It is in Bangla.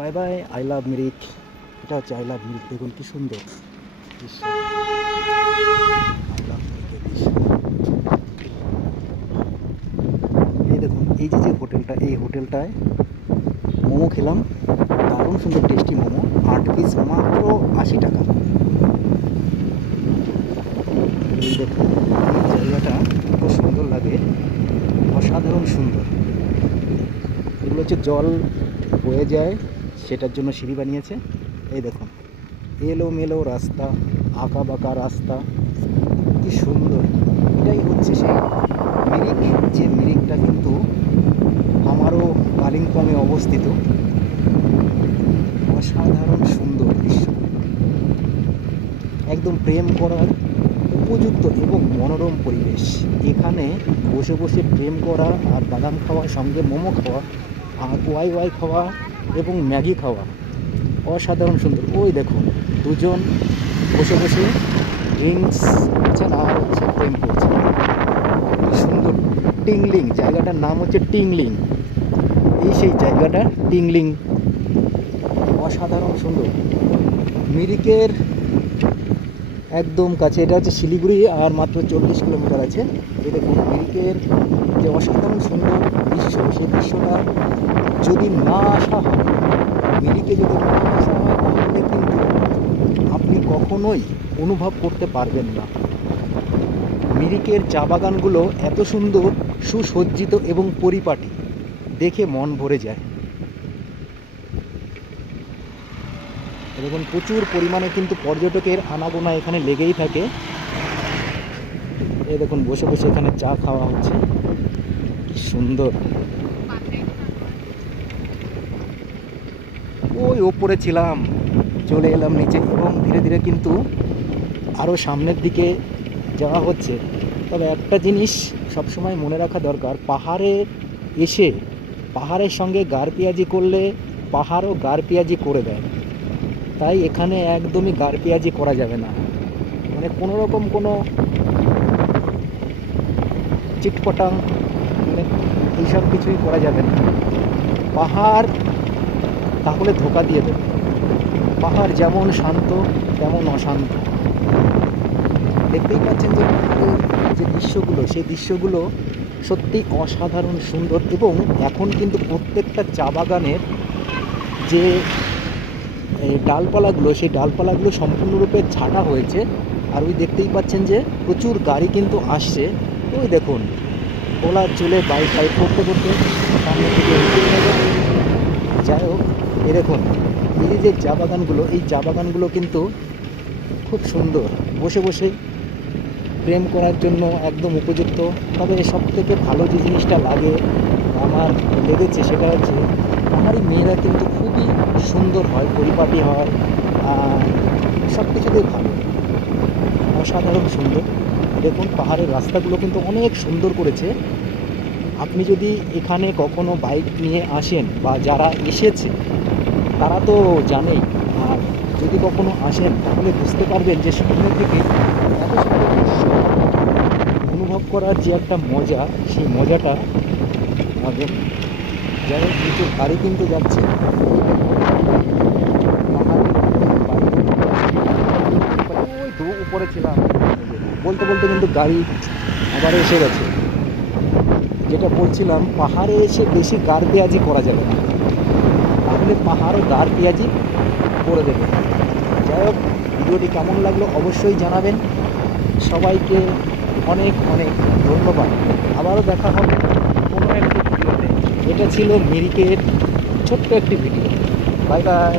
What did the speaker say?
Bye bye, I love Mirik. এটা হচ্ছে আই লাভ মিরিক। দেখুন কি সুন্দর দৃশ্য। আই লাভ মিরিকের দৃশ্য। এই দেখুন, এই যে যে হোটেলটা, এই হোটেলটায় মোমো খেলাম। দারুণ সুন্দর টেস্টি মোমো, 8 পিস মাত্র 80 টাকা। এই দেখুন, এই জায়গাটা কত সুন্দর লাগে, অসাধারণ সুন্দর। এগুলো হচ্ছে জল বয়ে যায়, সেটার জন্য সিঁড়ি বানিয়েছে। এই দেখুন, এলোমেলো রাস্তা, আঁকা বাঁকা রাস্তা, কি সুন্দর। এটাই হচ্ছে সেই মিরিক, যে মিরিকটা কিন্তু আমারও কালিম্পংয়ে অবস্থিত। অসাধারণ সুন্দর দৃশ্য, একদম প্রেম করার উপযুক্ত এবং মনোরম পরিবেশ। এখানে বসে বসে প্রেম করা আর বাদাম খাওয়া, সঙ্গে মোমো খাওয়া, আর ওয়াই ওয়াই খাওয়া এবং ম্যাগি খাওয়া অসাধারণ সুন্দর। ওই দেখুন, দুজন বসে বসে ড্রিঙ্কস করছেন আর হচ্ছে প্রেম করছেন। কি সুন্দর। টিংলিং, জায়গাটার নাম হচ্ছে টিংলিং। এই সেই জায়গাটা টিংলিং, অসাধারণ সুন্দর। মিরিকের একদম কাছে, এটা হচ্ছে শিলিগুড়ি, আর মাত্র 40 কিলোমিটার আছে। এই দেখুন, মিরিকের যে অসাধারণ সুন্দর দৃশ্য, সেই দৃশ্যটা যদি না আসা হয়, মিরিকে যদি না আসা হয়, তাহলে কিন্তু আপনি কখনোই অনুভব করতে পারবেন না। মিরিকের চা বাগানগুলো এত সুন্দর, সুসজ্জিত এবং পরিপাটি, দেখে মন ভরে যায়। দেখুন, প্রচুর পরিমাণে কিন্তু পর্যটকের আনাগোনা এখানে লেগেই থাকে। এই দেখুন, বসে বসে এখানে চা খাওয়া হচ্ছে, কি সুন্দর। ওই ওপরে ছিলাম, চলে এলাম নিচে, এবং ধীরে ধীরে কিন্তু আরও সামনের দিকে যাওয়া হচ্ছে। তবে একটা জিনিস সবসময় মনে রাখা দরকার, পাহাড়ে এসে পাহাড়ের সঙ্গে গার পেঁয়াজি করলে পাহাড়ও গার পেঁয়াজি করে দেয়। তাই এখানে একদমই গার পেঁয়াজি করা যাবে না, মানে কোনো রকম কোনো চিটপটাং, মানে এইসব কিছুই করা যাবে না। পাহাড় তাহলে ধোকা দিয়ে দেবে। পাহাড় যেমন শান্ত তেমন অশান্ত। দেখতেই পাচ্ছেন যে যে দৃশ্যগুলো, সেই দৃশ্যগুলো সত্যি অসাধারণ সুন্দর। এবং এখন কিন্তু প্রত্যেকটা চা বাগানের যে ডালপালাগুলো, সেই ডালপালাগুলো সম্পূর্ণরূপে ছাঁটা হয়েছে। আর ওই দেখতেই পাচ্ছেন যে প্রচুর গাড়ি কিন্তু আসছে। ওই দেখুন, ওলা চলে বাইক রাইড করতে করতে সামনে থেকে এগিয়ে নেবে। যাই হোক, এই দেখুন, এই যে চা বাগানগুলো, এই চা বাগানগুলো কিন্তু খুব সুন্দর, বসে বসে প্রেম করার জন্য একদম উপযুক্ত। তবে সব থেকে ভালো যে জিনিসটা আমার লেগেছে, সেটা হচ্ছে পাহাড়ি মেয়েরা কিন্তু খুবই সুন্দর হয়, পরিপাটি হয়, সব কিছুতেই ভালো, অসাধারণ সুন্দর। দেখুন, পাহাড়ের রাস্তাগুলো কিন্তু অনেক সুন্দর করেছে। আপনি যদি এখানে কখনো বাইক নিয়ে আসেন, বা যারা এসেছে তারা তো জানেই, আর যদি কখনো আসেন তাহলে বুঝতে পারবেন যে সামনে থেকে এত সুন্দর দৃশ্য অনুভব করার যে একটা মজা, সেই মজাটা পাবেন। যাই হোক, কিছু গাড়ি কিন্তু যাচ্ছে, ওই তো উপরে ছিলাম। বলতে বলতে কিন্তু গাড়ি আবার এসে গেছে। যেটা বলছিলাম, পাহাড়ে এসে বেশি গার পেঁয়াজি করা যাবে না, তাহলে পাহাড়ও গার পেঁয়াজি করে দেবে। যাই হোক, ভিডিওটি কেমন লাগলো অবশ্যই জানাবেন। সবাইকে অনেক অনেক ধন্যবাদ। আবারও দেখা হবে কোনো একটি ভিডিওতে। এটা ছিল মিরিকের ছোট্ট একটি ভিডিও। Bye bye.